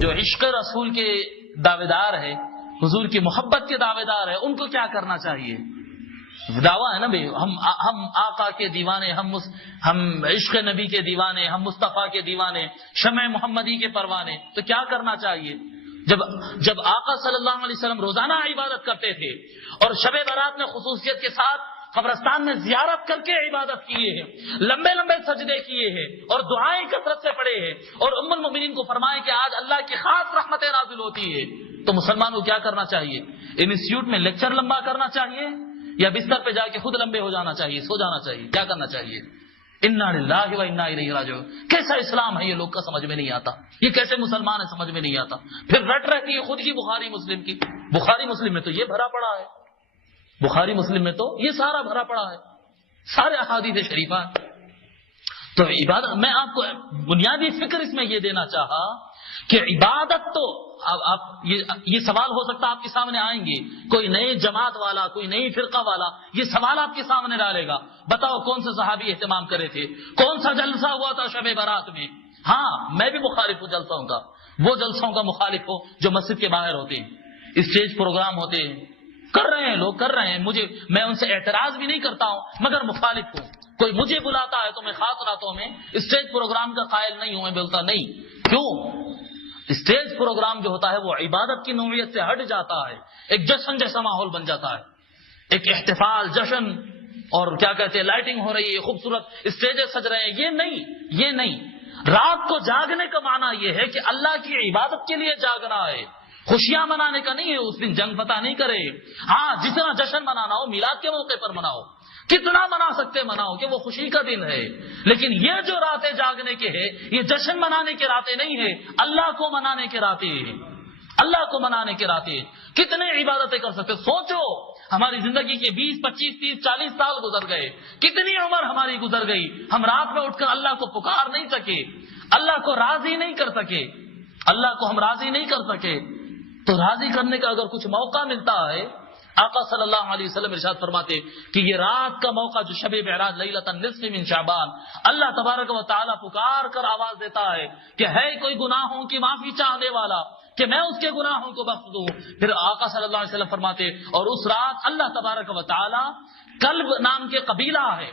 جو عشق رسول کے دعوے دار ہے، حضور کی محبت کے دعوے دار ہے، ان کو کیا کرنا چاہیے؟ دعویٰ ہے نا بھائی، ہم آقا کے دیوانے، ہم عشق نبی کے دیوانے، ہم مصطفیٰ کے دیوانے، شمع محمدی کے پروانے، تو کیا کرنا چاہیے؟ جب آقا صلی اللہ علیہ وسلم روزانہ عبادت کرتے تھے اور شب برات میں خصوصیت کے ساتھ قبرستان میں زیارت کر کے عبادت کیے ہیں، لمبے لمبے سجدے کیے ہیں اور دعائیں کثرت سے پڑھے ہیں، اور ام المؤمنین کو فرمائے کہ آج اللہ کی خاص رحمتیں نازل ہوتی ہے، تو مسلمان کو کیا کرنا چاہیے؟ انسٹیٹیوٹ میں لیکچر لمبا کرنا چاہیے یا بستر پہ جا کے خود لمبے ہو جانا چاہیے، سو جانا چاہیے؟ کیا کرنا چاہیے؟ انا للہ و انا الیہ راجعون۔ کیسا اسلام ہے یہ لوگ کا سمجھ میں نہیں آتا، یہ کیسے مسلمان ہے سمجھ میں نہیں آتا۔ پھر رٹ رہتی ہے خود کی بخاری مسلم کی، بخاری مسلم میں تو یہ بھرا پڑا ہے، بخاری مسلم میں تو یہ سارا بھرا پڑا ہے، سارے احادیث شریفہ۔ تو عبادت، میں آپ کو بنیادی فکر اس میں یہ دینا چاہا کہ عبادت تو یہ سوال ہو سکتا ہے آپ کے سامنے آئیں گے، کوئی نئی جماعت والا، کوئی نئی فرقہ والا یہ سوال آپ کے سامنے ڈالے گا، بتاؤ کون سے صحابی اہتمام کرے تھے، کون سا جلسہ ہوا تھا شب برات میں؟ ہاں میں بھی مخالف ہوں جلسوں کا، وہ جلسوں کا مخالف ہو جو مسجد کے باہر ہوتے ہیں، اسٹیج پروگرام ہوتے ہیں، کر رہے ہیں لوگ، کر رہے ہیں، میں ان سے اعتراض بھی نہیں کرتا ہوں مگر مخالف ہوں۔ کوئی مجھے بلاتا ہے تو میں خاص راتوں میں اسٹیج پروگرام کا قائل نہیں ہوں، میں بولتا نہیں۔ کیوں؟ اسٹیج پروگرام جو ہوتا ہے وہ عبادت کی نوعیت سے ہٹ جاتا ہے، ایک جشن جیسا ماحول بن جاتا ہے، ایک احتفال، جشن، اور کیا کہتے ہیں لائٹنگ ہو رہی ہے، خوبصورت اسٹیجیں سج رہے ہیں، یہ نہیں۔ رات کو جاگنے کا معنی یہ ہے کہ اللہ کی عبادت کے لیے جاگنا ہے، خوشیاں منانے کا نہیں ہے۔ اس دن جنگ فتح نہیں کرے، ہاں جتنا جشن منانا ہو میلاد کے موقع پر مناؤ، کتنا منا سکتے مناؤ کہ وہ خوشی کا دن ہے، لیکن یہ جو راتیں جاگنے کے ہے یہ جشن منانے کے راتیں نہیں ہے، اللہ کو منانے کے راتیں ہیں، اللہ کو منانے کے راتیں۔ کتنے عبادتیں کر سکتے؟ سوچو ہماری زندگی کے 20 25 30 40 سال گزر گئے، کتنی عمر ہماری گزر گئی، ہم رات میں اٹھ کر اللہ کو پکار نہیں سکے، اللہ کو راضی نہیں کر سکے، اللہ کو ہم راضی نہیں کر سکے۔ تو راضی کرنے کا اگر کچھ موقع ملتا ہے، آقا صلی اللہ علیہ وسلم ارشاد فرماتے کہ یہ رات کا موقع جو شب معراج لیلۃ النصف من شعبان، اللہ تبارک و تعالی پکار کر آواز دیتا ہے کہ ہے کوئی گناہوں کی معافی چاہنے والا کہ میں اس کے گناہوں کو بخش دوں۔ پھر آقا صلی اللہ علیہ وسلم فرماتے اور اس رات اللہ تبارک و تعالی کلب نام کے قبیلہ ہے،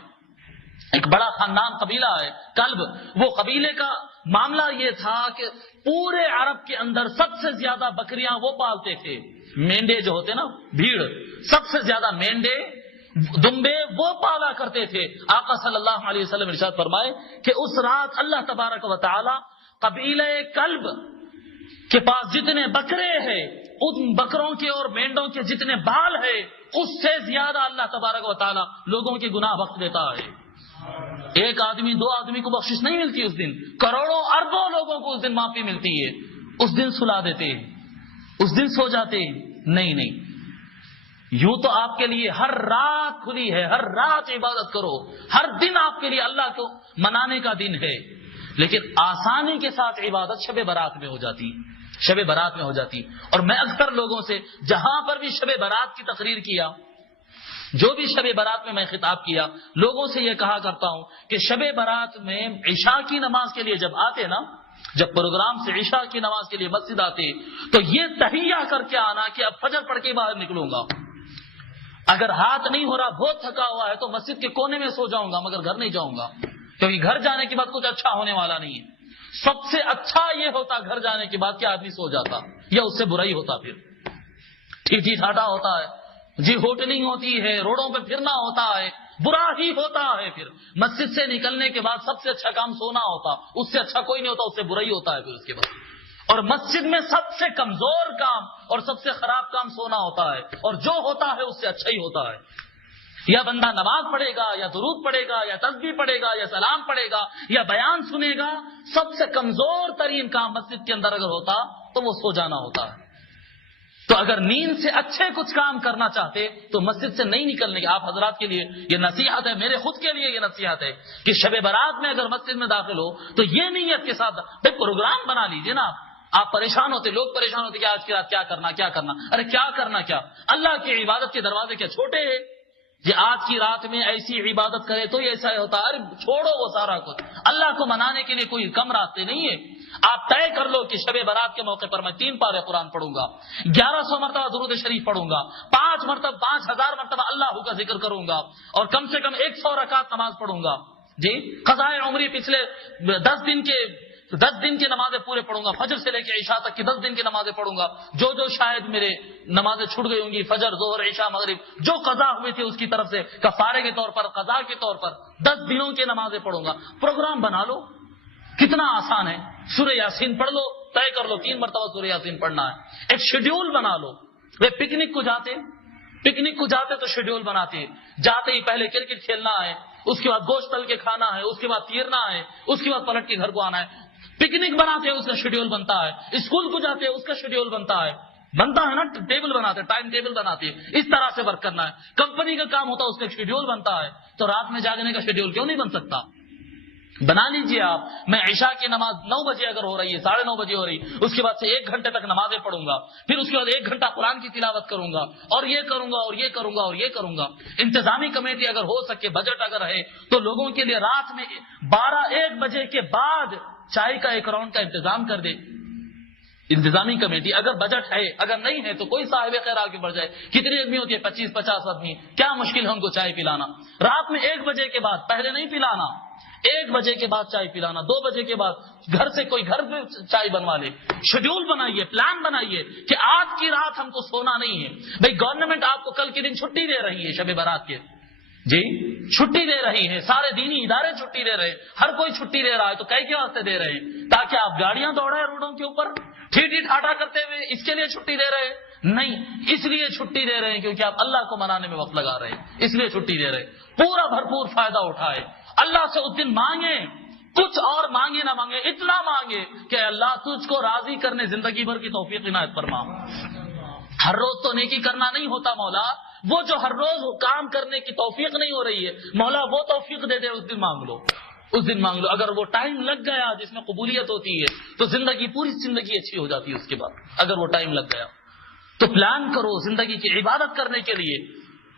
ایک بڑا خاندان قبیلہ ہے کلب، وہ قبیلے کا معاملہ یہ تھا کہ پورے عرب کے اندر سب سے زیادہ بکریاں وہ پالتے تھے، مینڈے جو ہوتے نا، بھیڑ، سب سے زیادہ مینڈے دمبے وہ پالا کرتے تھے۔ آقا صلی اللہ علیہ وسلم ارشاد فرمائے کہ اس رات اللہ تبارک و تعالی قبیلہ کلب کے پاس جتنے بکرے ہیں، ان بکروں کے اور مینڈوں کے جتنے بال ہیں، اس سے زیادہ اللہ تبارک و تعالی لوگوں کے گناہ بخش دیتا ہے۔ ایک آدمی دو آدمی کو بخشش نہیں ملتی اس دن، کروڑوں اربوں لوگوں کو اس دن معافی ملتی ہے۔ اس دن سلا دیتے ہیں، اس دن سو جاتے ہیں، نہیں، یوں تو آپ کے لیے ہر رات کھلی ہے، ہر رات عبادت کرو، ہر دن آپ کے لیے اللہ کو منانے کا دن ہے، لیکن آسانی کے ساتھ عبادت شب برات میں ہو جاتی، شب برات میں ہو جاتی۔ اور میں اکثر لوگوں سے جہاں پر بھی شب برات کی تقریر کیا، جو بھی شب برات میں میں خطاب کیا، لوگوں سے یہ کہا کرتا ہوں کہ شب برات میں عشاء کی نماز کے لیے جب آتے نا، جب پروگرام سے عشاء کی نماز کے لیے مسجد آتے تو یہ تحیہ کر کے آنا کہ اب فجر پڑھ کے باہر نکلوں گا، اگر ہاتھ نہیں ہو رہا، بہت تھکا ہوا ہے تو مسجد کے کونے میں سو جاؤں گا مگر گھر نہیں جاؤں گا، کیونکہ گھر جانے کے بعد کچھ اچھا ہونے والا نہیں ہے۔ سب سے اچھا یہ ہوتا گھر جانے کے بعد کہ آدمی سو جاتا، یا اس سے برائی ہوتا، پھر ٹھیک ٹھاٹا ہوتا ہے، جی ہوٹلنگ ہوتی ہے، روڈوں پہ پھرنا ہوتا ہے، برا ہی ہوتا ہے۔ پھر مسجد سے نکلنے کے بعد سب سے اچھا کام سونا ہوتا، اس سے اچھا کوئی نہیں ہوتا، اس سے برا ہی ہوتا ہے پھر اس کے بعد۔ اور مسجد میں سب سے کمزور کام اور سب سے خراب کام سونا ہوتا ہے، اور جو ہوتا ہے اس سے اچھا ہی ہوتا ہے۔ یا بندہ نماز پڑھے گا، یا درود پڑھے گا، یا تسبیح پڑھے گا، یا سلام پڑھے گا، یا بیان سنے گا، سب سے کمزور ترین کام مسجد کے اندر اگر ہوتا تو وہ سو جانا ہوتا ہے۔ تو اگر نیند سے اچھے کچھ کام کرنا چاہتے تو مسجد سے نہیں نکلنے کے۔ آپ حضرات کے لیے یہ نصیحت ہے، میرے خود کے لیے یہ نصیحت ہے کہ شب برات میں اگر مسجد میں داخل ہو تو یہ نیت کے ساتھ بھائی پروگرام بنا لیجئے نا۔ آپ پریشان ہوتے، لوگ پریشان ہوتے کہ آج کی رات کیا کرنا، ارے کیا کرنا کیا، اللہ کی عبادت کے دروازے کیا چھوٹے ہیں؟ یہ آج کی رات میں ایسی عبادت کرے تو ایسا ہوتا ہے، ارے چھوڑو وہ سارا کچھ، اللہ کو منانے کے لیے کوئی کم راستے نہیں ہے۔ آپ طے کر لو کہ شب برات کے موقع پر میں 3 پارے قرآن پڑھوں گا، 1100 مرتبہ درود شریف پڑھوں گا، 5000 مرتبہ اللہ کا ذکر کروں گا، اور کم سے کم 100 رکعت نماز پڑھوں گا۔ جی قضائے عمری پچھلے 10 دن کی نمازیں پورے پڑھوں گا، فجر سے لے کے عشاء تک کی 10 دن کی نمازیں پڑھوں گا، جو شاید میرے نمازیں چھوٹ گئی ہوں گی، فجر، ظہر، عشاء، مغرب جو قضا ہوئی تھی اس کی طرف سے کفارے کے طور پر، قضا کے طور پر 10 دنوں کی نمازیں پڑھوں گا۔ پروگرام بنا لو، کتنا آسان ہے۔ سورہ یاسین پڑھ لو، طے کر لو 3 مرتبہ سورہ یاسین پڑھنا ہے۔ ایک شیڈیول بنا لو۔ وہ پکنک کو جاتے تو شیڈیول بناتے، جاتے ہی پہلے کرکٹ کھیلنا ہے، اس کے بعد گوشت تل کے کھانا ہے، اس کے بعد تیرنا ہے، اس کے بعد پلٹ کے گھر کو آنا ہے۔ پکنک بناتے ہیں اس کا شیڈیول بنتا ہے، اسکول کو جاتے ہیں اس کا شیڈیول بنتا ہے نا، ٹیبل بناتے ہیں، ٹائم ٹیبل بناتے ہیں، اس طرح سے ورک کرنا ہے۔ کمپنی کا کام ہوتا ہے، اس کا شیڈیول بنتا ہے، تو رات میں جاگنے کا شیڈیول کیوں نہیں بن سکتا؟ بنا لیجئے آپ۔ میں عشاء کی نماز 9 بجے اگر ہو رہی ہے، 9:30 بجے ہو رہی، اس کے بعد سے 1 گھنٹے تک نمازیں پڑھوں گا، پھر اس کے بعد 1 گھنٹہ قرآن کی تلاوت کروں گا، اور یہ کروں گا اور یہ کروں گا اور یہ کروں گا۔ انتظامی کمیٹی اگر ہو سکے، بجٹ اگر ہے تو لوگوں کے لیے رات میں 12-1 بجے کے بعد چائے کا 1 راؤنڈ کا انتظام کر دے۔ انتظامی کمیٹی اگر بجٹ ہے، اگر نہیں ہے تو کوئی صاحب خیر آگے بڑھ جائے۔ کتنی آدمی ہوتی ہے؟ 25-50 آدمی، کیا مشکل ہے ان کو چائے پلانا؟ رات میں 1 بجے کے بعد، پہلے نہیں پلانا، 1 بجے کے بعد چائے پلانا، 2 بجے کے بعد گھر سے کوئی گھر میں چائے بنوا لے۔ شیڈیول بنائیے، پلان بنائیے کہ آج کی رات ہم کو سونا نہیں ہے۔ بھئی گورنمنٹ آپ کو کل کے دن چھٹی دے رہی ہے، شب برات کے، جی چھٹی دے رہی ہے، سارے دینی ادارے چھٹی دے رہے ہیں، ہر کوئی چھٹی دے رہا ہے، تو کئی کے واسطے دے رہے ہیں؟ تاکہ آپ گاڑیاں دوڑائیں روڈوں کے اوپر ٹھیٹھی ٹھاٹا کرتے ہوئے، اس کے لیے چھٹی دے رہے ہیں؟ نہیں، اس لیے چھٹی دے رہے ہیں کیونکہ آپ اللہ کو منانے میں وقت لگا رہے ہیں، اس لیے چھٹی دے رہے ہیں۔ پورا بھرپور فائدہ اٹھائے، اللہ سے اس دن مانگے، کچھ اور مانگے نہ مانگے، اتنا مانگے کہ اللہ تجھ کو راضی کرنے زندگی بھر کی توفیق عنایت فرما۔ ہر روز تو نیکی کرنا نہیں ہوتا مولا، وہ جو ہر روز کام کرنے کی توفیق نہیں ہو رہی ہے مولا، وہ توفیق دے دے، اس دن مانگ لو، اس دن مانگ لو۔ اگر وہ ٹائم لگ گیا جس میں قبولیت ہوتی ہے تو زندگی، پوری زندگی اچھی ہو جاتی ہے اس کے بعد، اگر وہ ٹائم لگ گیا تو پلان کرو زندگی کی عبادت کرنے کے لیے۔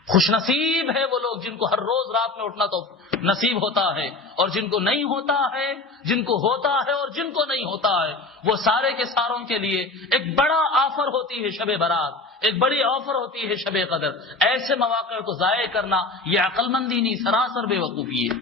خوش نصیب ہے وہ لوگ جن کو ہر روز رات میں اٹھنا تو نصیب ہوتا ہے، اور جن کو نہیں ہوتا ہے، جن کو ہوتا ہے اور جن کو نہیں ہوتا ہے، وہ سارے کے ساروں کے لیے ایک بڑا آفر ہوتی ہے شب برات، ایک بڑی آفر ہوتی ہے شب قدر۔ ایسے مواقع کو ضائع کرنا یہ عقل مندی نہیں، سراسر بے وقوفی ہے۔